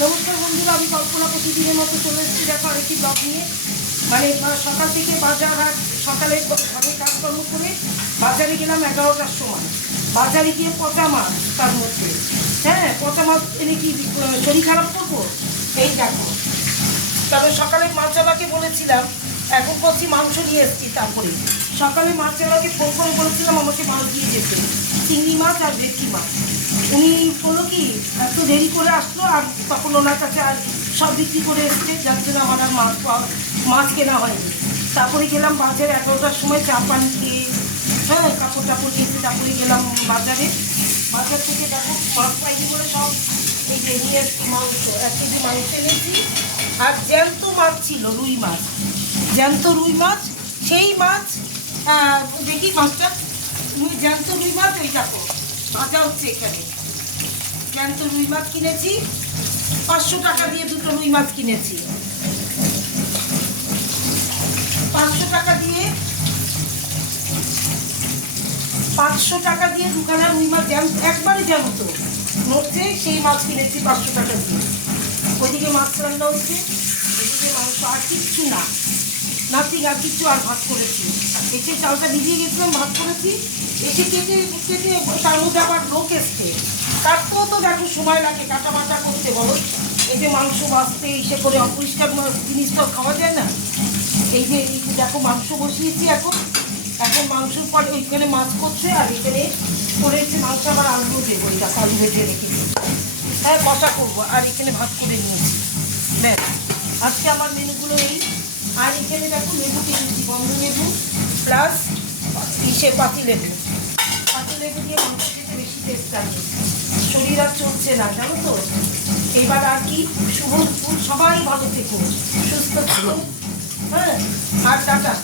নমস্কার বন্ধুরা, আমি কল্পনা প্রতিদিনের মতো চলে এসেছি দেখো আরেকটি ব্লগ নিয়ে। মানে সকাল থেকে বাজার আর সকালে ঘরে কাজকর্ম করে বাজারে গেলাম 11টার সময়। বাজারে গিয়ে পচা মাছ, তার মধ্যে পচা মাছ এনে কি শরীর খারাপ করবো? এই দেখো, তবে সকালে মাছওয়ালাকে বলেছিলাম, এখন করছি মাংস নিয়ে এসেছি। তারপরে সকালে মাছওয়ালাকে ফোন করে বলেছিলাম আমাকে মাছ দিয়ে যেতে, চিংড়ি মাছ আর ভেটকি মাছ। উনি বললো কি এত দেরি করে আসলো, আর তখন ওনার কাছে আর সব বিক্রি করে এসছে, যার জন্য আমার আর মাছ কেনা হয়নি। তারপরে গেলাম বাজারে 11টার সময়, চা পানি খেয়ে কাপড় টাপড় কেটে তারপরে গেলাম বাজারে। বাজার থেকে দেখো মাছ পাইনি বলে সব এই যে নিয়ে মাংস 1 কেজি মাংস এনেছি। আর জ্যান্ত মাছ ছিল, রুই মাছ, জ্যান্ত রুই মাছ। সেই মাছ দেখি মাছটা, জ্যান্ত রুই মাছ এই দেখো ভাজা হচ্ছে এখানে। জ্যান্ত রুই মাছ কিনেছি 500 টাকা দিয়ে, দুটো রুই মাছ কিনেছি 500 টাকা দিয়ে। 500 টাকা দিয়ে দুখানা রুই মাছ একবারে জ্যান্ত নড়ছে, সেই মাছ কিনেছি 500 টাকা দিয়ে। ওইদিকে মাছ রান্না হচ্ছে, এদিকে মাংস, আর কিচ্ছু না, নাতি আর কিচ্ছু। আর ভাত করেছি, এসে চালটা ভিজিয়ে গেছিলাম, ভাত করেছি। এসে কেটে কেটে তার মধ্যে আবার লোক এসছে, কাটতেও তো দেখো সময় লাগে, কাটা বাটা করতে বলো। এই যে মাংস বাঁচতে এসে করে অপরিষ্কার জিনিস তো খাওয়া যায় না। এই যে দেখো মাংস বসিয়েছি এখন মাংসর পরে ওইখানে মাছ করছে, আর এখানে করেছে মাংস। আবার আলু দেবো, এটা আলু ভেজে রেখেছি, কষা করবো। আর এখানে ভাত করে নিয়েছি, ব্যাস আজকে আমার মেনুগুলো এই। আর এখানে দেখো লেবু কিনেছি, বন্ধ লেবু প্লাস পাতি লেবু দিয়ে মাংস খেতে বেশি টেস্ট লাগে। শরীর আর চলছে না জানো তো। এবার আর কি, শুভ সবাই ভালো থেকো, সুস্থ থেকো, আর টাটা।